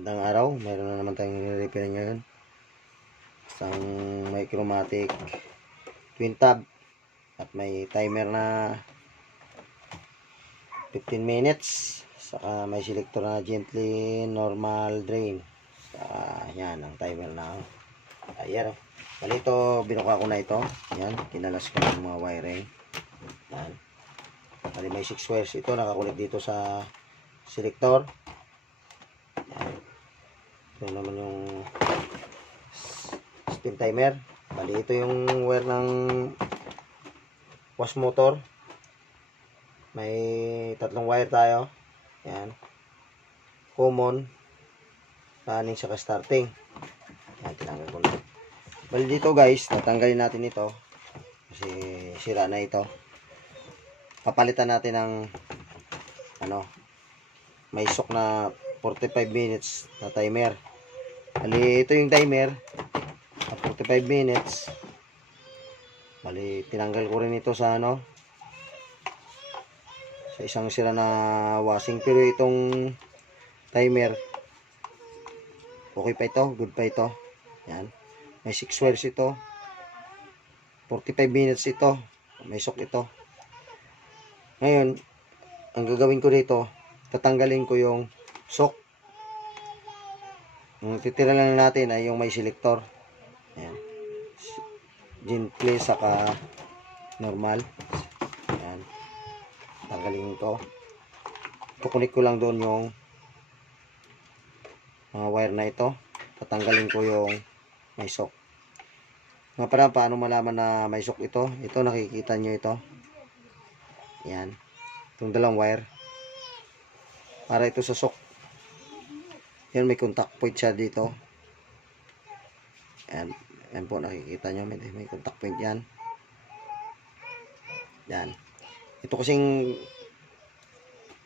Magandang araw, meron na naman tayong repair ngayon. Isang micromatic twin tab at may timer na 15 minutes. Saka may selector na gently normal drain. Saka yan ang timer na. Ayan. Bali ito, binuka ko na ito. Yan, kinalas ko ng mga wiring. Yan. Bali may 6 wires ito nakakulit dito sa selector. Yan. Ito naman yung spin timer. Bali ito yung wire ng wash motor. May tatlong wire tayo. Yan. Common. Running saka starting. Yan, tinanggal ko na. Bali dito guys, tatanggalin natin ito. Kasi sira na ito. Papalitan natin ng ano, may sok na 45 minutes na timer. Bali, ito yung timer. At 45 minutes. Bali, tinanggal ko rin ito sa ano, sa isang sira na washing. Pero itong timer, okay pa ito, good pa ito. Yan. May 6 wires ito. 45 minutes ito. May sok ito. Ngayon, ang gagawin ko dito, tatanggalin ko yung sok. Ang titira lang natin ay yung may selector. Ayan. Gently saka normal. Ayan. Tanggalin ko. Kukunik ko lang doon yung mga wire na ito. Tatanggalin ko yung may sok. Nga para paano malaman na may sok ito? Ito nakikita nyo ito. Ayan. Itong dalawang wire. Para ito sa sok. Yan may contact point siya dito. Ayan. Ayan po nakikita nyo. May, may contact point yan. Yan. Ito kasing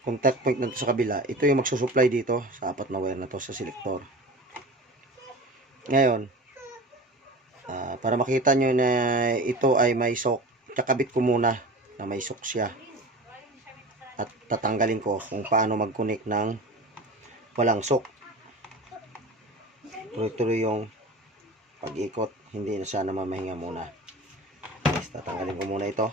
contact point na to sa kabila. Ito yung magsusupply dito sa apat na wire na to sa selector. Ngayon, ah, para makita nyo na ito ay may sok, kakabit ko muna na may sok siya at tatanggalin ko kung paano mag-connect ng walang sok. Tuloy-tuloy yung pag-ikot. Hindi na sana mamahinga muna. Guys, tatanggalin ko muna. Ito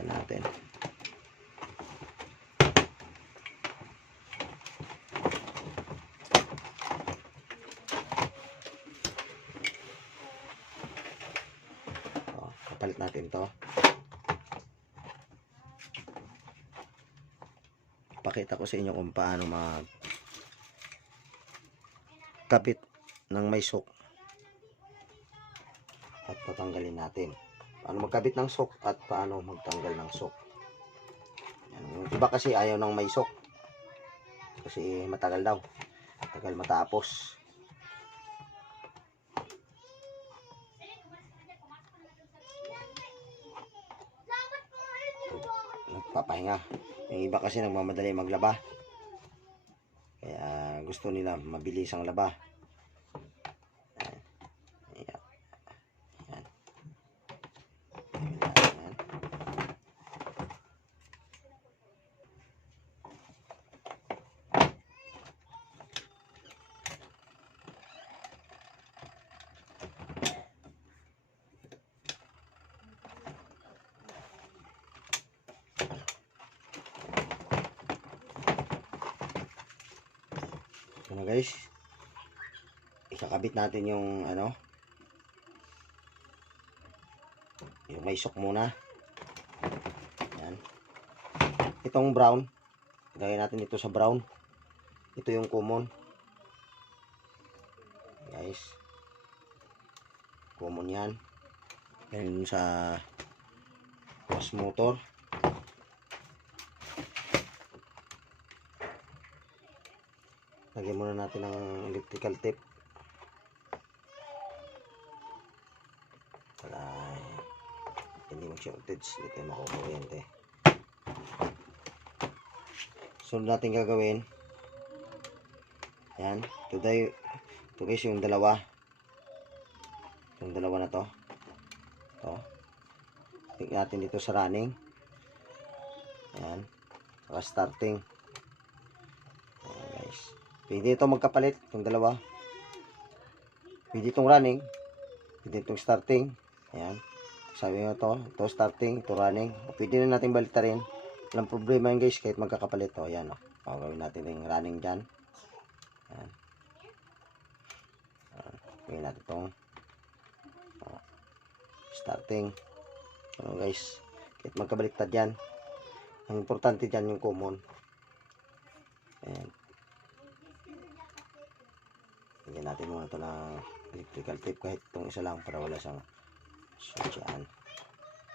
natin. Kapalit natin to. Pakita ko sa inyo kung paano mag kapit ng may sok at tatanggalin natin. Paano magkabit ng sok at paano magtanggal ng sok. Yung Iba kasi ayaw ng may sok. Kasi matagal daw. Tagal matapos. Nagpapahinga. Yung iba kasi nagmamadali maglaba. Kaya gusto nila mabilis ang laba. Ayan. Ayan. Ayan. Ayan. Ano guys? Ikakabit natin yung ano? Yung may sok muna. Yan. Itong brown. Gaya natin ito sa brown. Ito yung common. Guys. Common yan. Yan sa wash motor. Lagyan muna natin ng electrical tape. Para hindi mag-shortage. Hindi tayo makukuryente. Sunod natin gagawin. Yan. Today, ito guys yung dalawa. Yung dalawa na to. Ito. Click natin dito sa running. Ayan. Saka starting. Ayan guys. Pwede ito magkapalit. Itong dalawa. Pwede itong running. Pwede itong starting. Ayan. Sabi nga to. Ito starting. Ito running. Pwede na natin baliktarin. Walang problema yan guys. Kahit magkakapalit. O ayan o. O, gawin natin yung running dyan. Ayan. Gawin natin itong o, starting. Ano guys. Kahit magkabaliktad yan. Ang importante dyan yung common. Ayan. Lagyan natin muna ito ng electrical tape kahit itong isa lang para wala siyang sudyaan.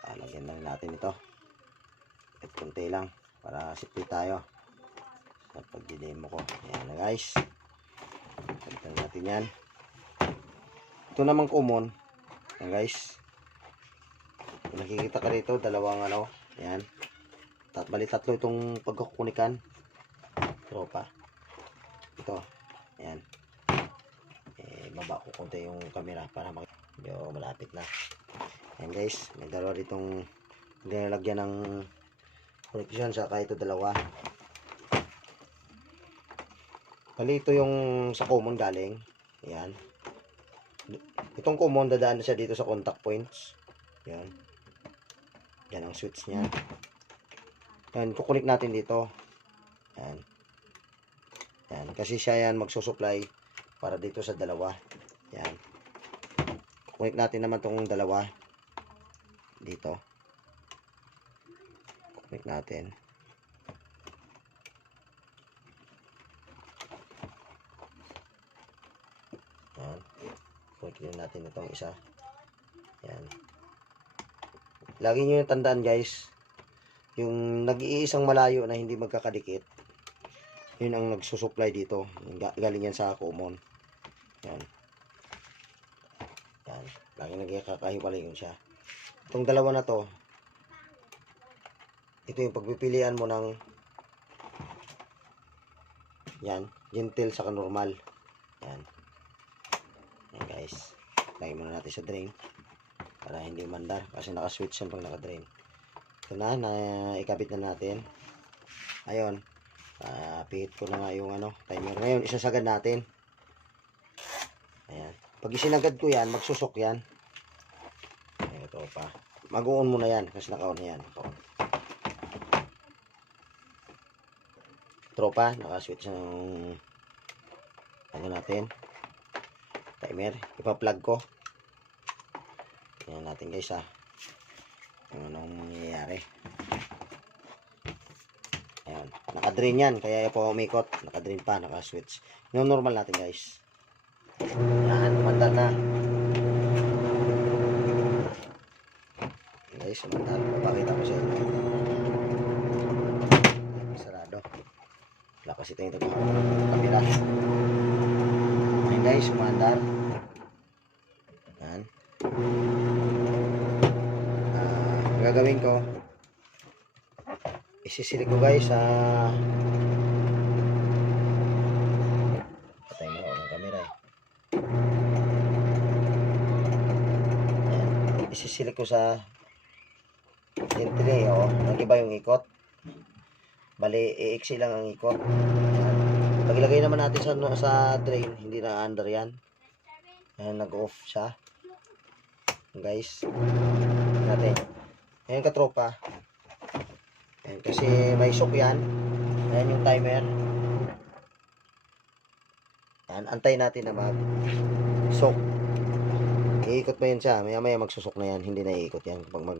Ah, lagyan na rin natin ito. At konti lang para safety tayo sa pagdi-demo ko. Ayan na guys. Pagdan natin yan. Ito namang common. Ayan guys. Nakikita ka rito, dalawang ano. Ayan. Tat bali tatlo itong pagkukunikan. Tropa. Ito. Ayan. Eh, baba ko konti yung camera para mak medyo malapit na. Ayan guys, may dalawa ditong nilalagyan ng connection saka ito dalawa. Bali ito yung sa common galing. Ayan. Itong common dadaan na siya dito sa contact points. Ayan. Yan ang switch niya. Ayan, kukunik natin dito. Ayan. Ayan, kasi siya yan magsusupply para dito sa dalawa. Yan. Kunik natin naman tong dalawa dito. Kunik natin. Yan. Din natin itong isa. Yan. Lagi nyo tandaan guys. Yung nag-iisang malayo na hindi magkakadikit. Yun ang nagsusupply dito. Galing yan sa common. Yan. Yan. Lagi nagkakahiwalay yun siya. Itong dalawa na to, ito yung pagpipilian mo ng yan, gentle sa normal. Yan. Yan guys. Lagay muna natin sa drain para hindi mandar kasi naka-switch yan pag naka-drain. Ito na, na ikabit na natin. Ayun. Ah, pihit ko na nga yung ano, timer. Ngayon, isasagad natin. Ayan. Pag isinagad ko yan, magsusok yan. Ayan, pa. Mag-on muna yan kasi naka-on na yan. Naka-on. Tropa, naka-switch ng ano natin. Timer. Ipa-plug ko. Tingnan natin guys ha. Kung anong mangyayari. Ayan. Naka-drain yan. Kaya po umikot. Naka-drain pa. Naka-switch. Yung normal natin guys. Yan. Umandar na. Guys, umandar. Papakita ko sa inyo. Sarado. Wala kasi tayong kamera. Ayan guys, umandar. Yan. Ang gagawin ko, isisilik ko guys sa patay mo ako ng camera eh Ayan. isisilik ko sa entry o nag-iba yung ikot bali iiksi lang ang ikot Ayan. paglagay naman natin sa, sa drain hindi na under yan Ayan, nag-off siya guys natin ayan katropa Ayan, kasi may shock yan. Ayan yung timer. Ayan, antay natin na mag shock. Iikot mo yan siya. Maya maya magsusok na yan. Hindi na iikot yan kapag mag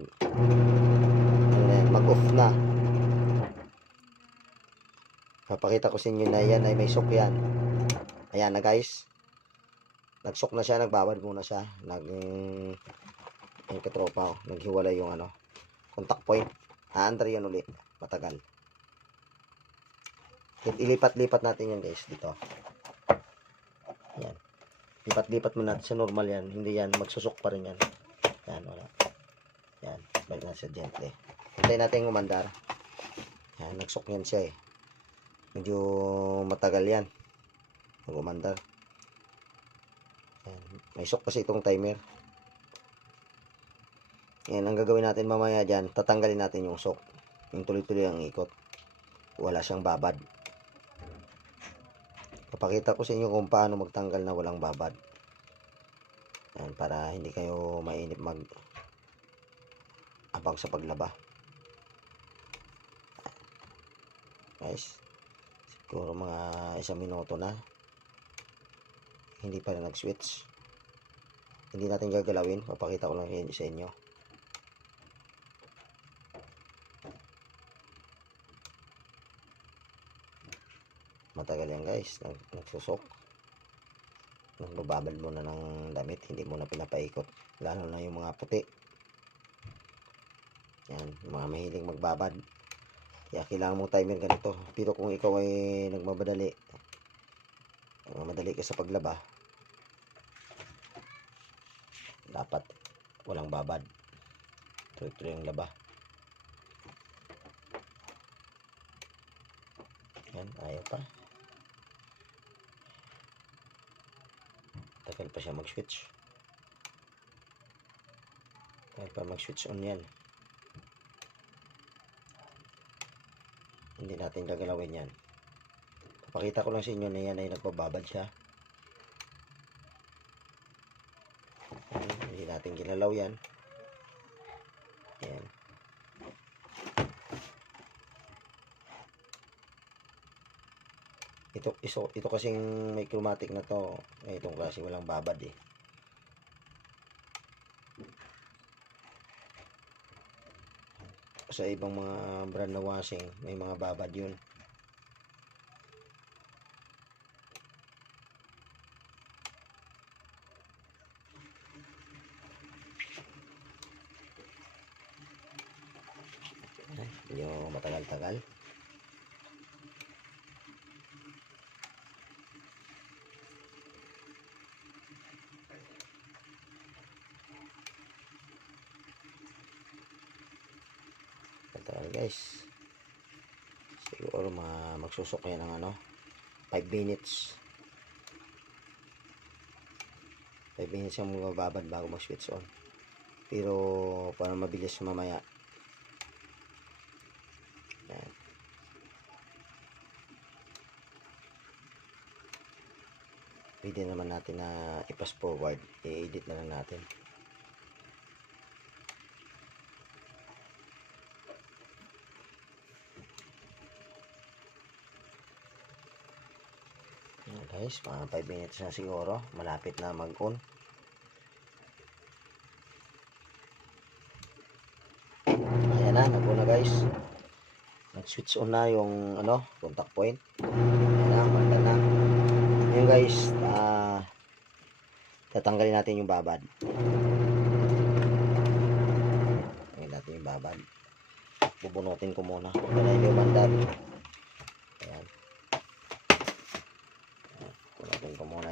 ano na na. Papakita ko sa inyo na yan ay may shock yan. Ayan na guys. Nag-shock na siya. Nagbawad muna siya. Nag yung katropa. Oh, naghiwalay yung ano contact point. Aandar yan uli. Matagal. Ilipat-lipat natin yan guys dito. Yan. Lipat-lipat mo natin sa normal yan. Hindi yan. Magsusok pa rin yan. Yan. Wala. Yan. Balik natin sa gently. Hintay natin umandar. Yan. Nagsok yan siya eh. Medyo matagal yan. Pag umandar. Yan. May sok kasi itong timer. Yan, ang gagawin natin mamaya dyan, tatanggalin natin yung sok. Yung tuloy-tuloy ang ikot. Wala siyang babad. Papakita ko sa inyo kung paano magtanggal na walang babad. Yan, para hindi kayo mainip mag abang sa paglaba. Guys, siguro mga isang minuto na. Hindi pa rin nag-switch. Hindi natin gagalawin. Papakita ko lang sa inyo. Matagal yan guys. Nag nagsusok. Nagbababal mo na ng damit. Hindi mo na pinapaikot. Lalo na yung mga puti. Yan. Mga mahilig magbabad. Kaya kailangan mong timer ganito. Pero kung ikaw ay nagmamadali, nagmamadali ka sa paglaba, dapat walang babad. Tuloy-tuloy ang laba. Yan, ayaw pa. Tagal pa siya mag-switch. Tagal pa mag-switch on yan. Hindi natin gagalawin yan. Papakita ko lang sa inyo na yan ay nagpababad siya. Hindi natin ginalaw yan. Yan. Ito, iso, ito kasing may chromatic na to. Eh, itong klase walang babad eh. Sa ibang mga brand na washing, may mga babad yun. Hindi mo matagal-tagal. Tagal guys. Siguro magsusok yan ng ano, 5 minutes. 5 minutes yung mababad bago mag-switch on. Pero para mabilis mamaya. Pwede naman natin na i-pass forward. I-edit na lang natin. Yan guys, mga 5 minutes na siguro. Malapit na mag-on. Ayan na, nag na guys. Nag-switch on na yung ano, contact point. Ayan na, maganda na. Ayan guys, ah tatanggalin natin yung babad. Tanggalin natin yung babad. Bubunutin ko muna. Huwag na yung bandad. Ayan.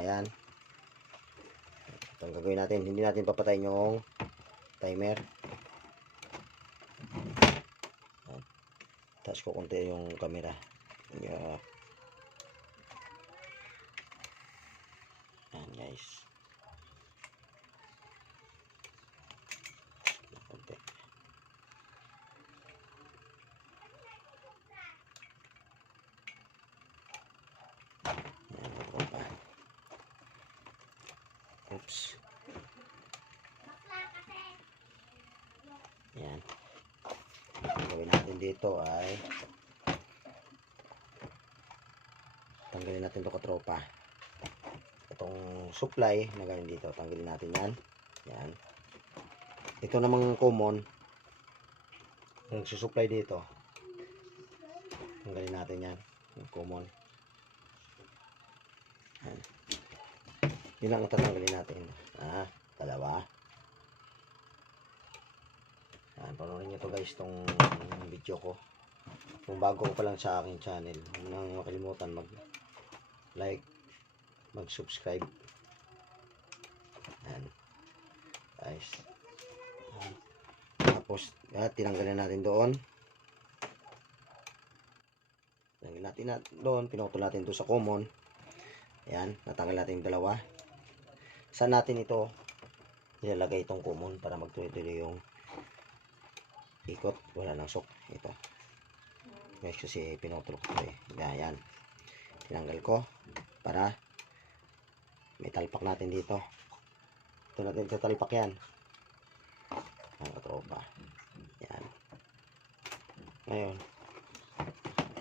Punutin ko muna yan. Ito ang gagawin natin. Hindi natin papatayin yung timer. Ayan. Taas ko konti yung camera. Yeah. Ayan guys. Konti. Ayan, ito pa. Oops. Yan. Ang gawin natin dito ay tanggalin natin ito katropa. Itong supply na galing dito, tanggalin natin yan. Yan. Ito namang common. Yung susupply dito. Tanggalin natin yan. Yung common. Yan. Yun ang tatanggalin natin. Ah, dalawa. Yan, panoorin nyo to guys, tong video ko. Kung bago ko pa lang sa aking channel, huwag nang makalimutan mag like, mag subscribe. Yan. Guys. Yan. Tapos, yan, tinanggalin natin doon. Tinanggalin natin na doon, pinutol natin doon sa common. Yan, natanggal natin dalawa. Saan natin ito? Ilalagay itong common para magtuloy-tuloy yung ikot. Wala nang sok. Ito. Guys kasi pinutol ko eh. Yan, tinanggal ko para may talpak natin dito. Ito natin tatalpak yan. Ang katropa. Yan. Ngayon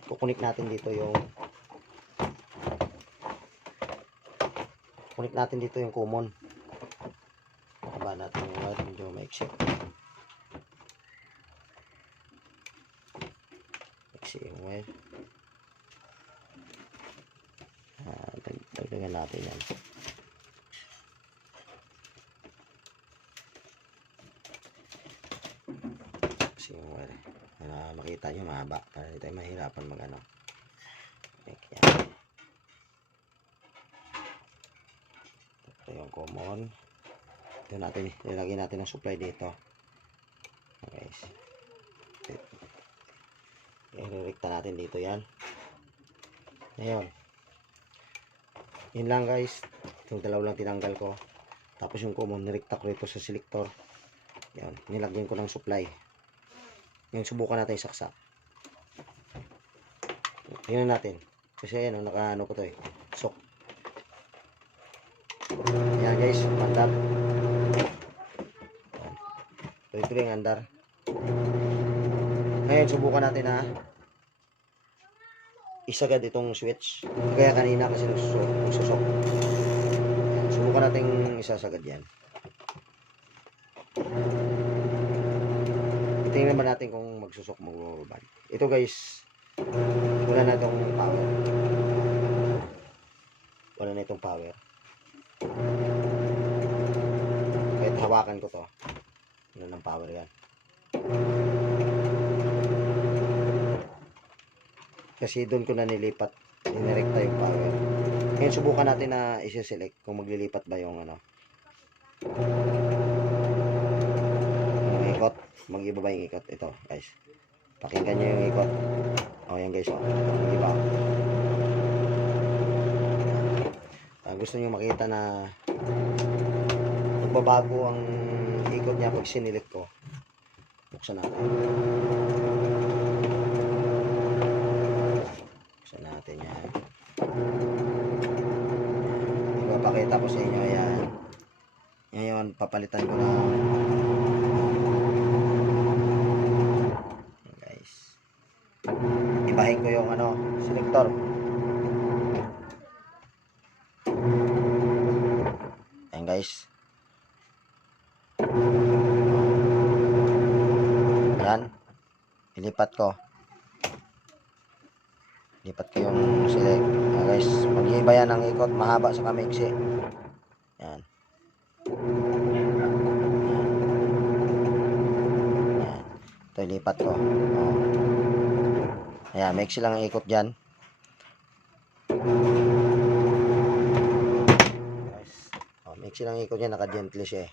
kukunik natin dito yung kunik natin dito yung common Baba natin yung wire, medyo maiksi. Maiksi yung wire. Ah, dag- dagdagan natin yan. Maiksi yung wire. Para makita nyo mahaba. Para hindi tayo mahirapan mag ano. Like yan. Ito yung common. Ito natin, nilagay natin ang supply dito. Okay. I-recta natin dito yan. Ngayon. Yun lang guys. Yung dalaw lang tinanggal ko. Tapos yung common, nirekta ko ito sa selector. Yan. Nilagyan ko ng supply. Ngayon, subukan natin isaksak. Tingnan natin. Kasi yan, naka ano ko to eh. Guys, mandar. Tuloy-tuloy ang andar. Ngayon, subukan natin na isagad itong switch. Kaya kanina kasi nagsusok. nagsusok. Ayan, subukan natin isasagad yan. Tingnan naman natin kung magsusok mag Ito guys, wala na itong power. Wala na itong power. Kahit hawakan ko to. Wala ng power yan. Kasi doon ko na nilipat. Inirekta yung power. Ngayon subukan natin na isi-select kung maglilipat ba yung ano. Yung ikot. Mag-iba ba yung ikot? Ito guys. Pakinggan nyo yung ikot. O yan guys. O. Mag-iba. Ah, gusto nyo makita na magbabago ang ikot niya pag sinilit ko. Buksan natin. Buksan natin yan. Ipapakita ko sa inyo yan. Ngayon, papalitan ko na. Yan, guys. Ibahin ko yung ano, selector. Guys. Yan. Ilipat ko. Ilipat ko yung select. Yan guys. Mag-iiba yan ang ikot. Mahaba sa kamiksi. Yan. Ito ilipat ko. Oh. Ayan. Maiksi lang ang ikot dyan. Guys. Lang ang ikot dyan. Naka-gentle siya eh.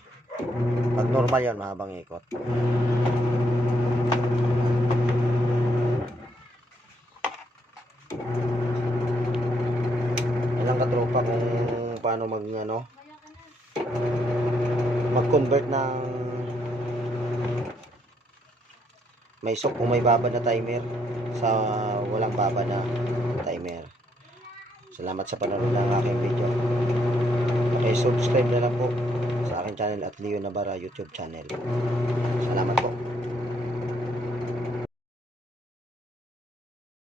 Pag normal yan, mahabang ikot. Ilang katropa kung paano mag ano mag-convert ng may sok kung may babad na timer sa walang babad na timer. Salamat sa panonood ng aking video. Subscribe na lang po sa aking channel at Leo Navarra YouTube channel. Salamat.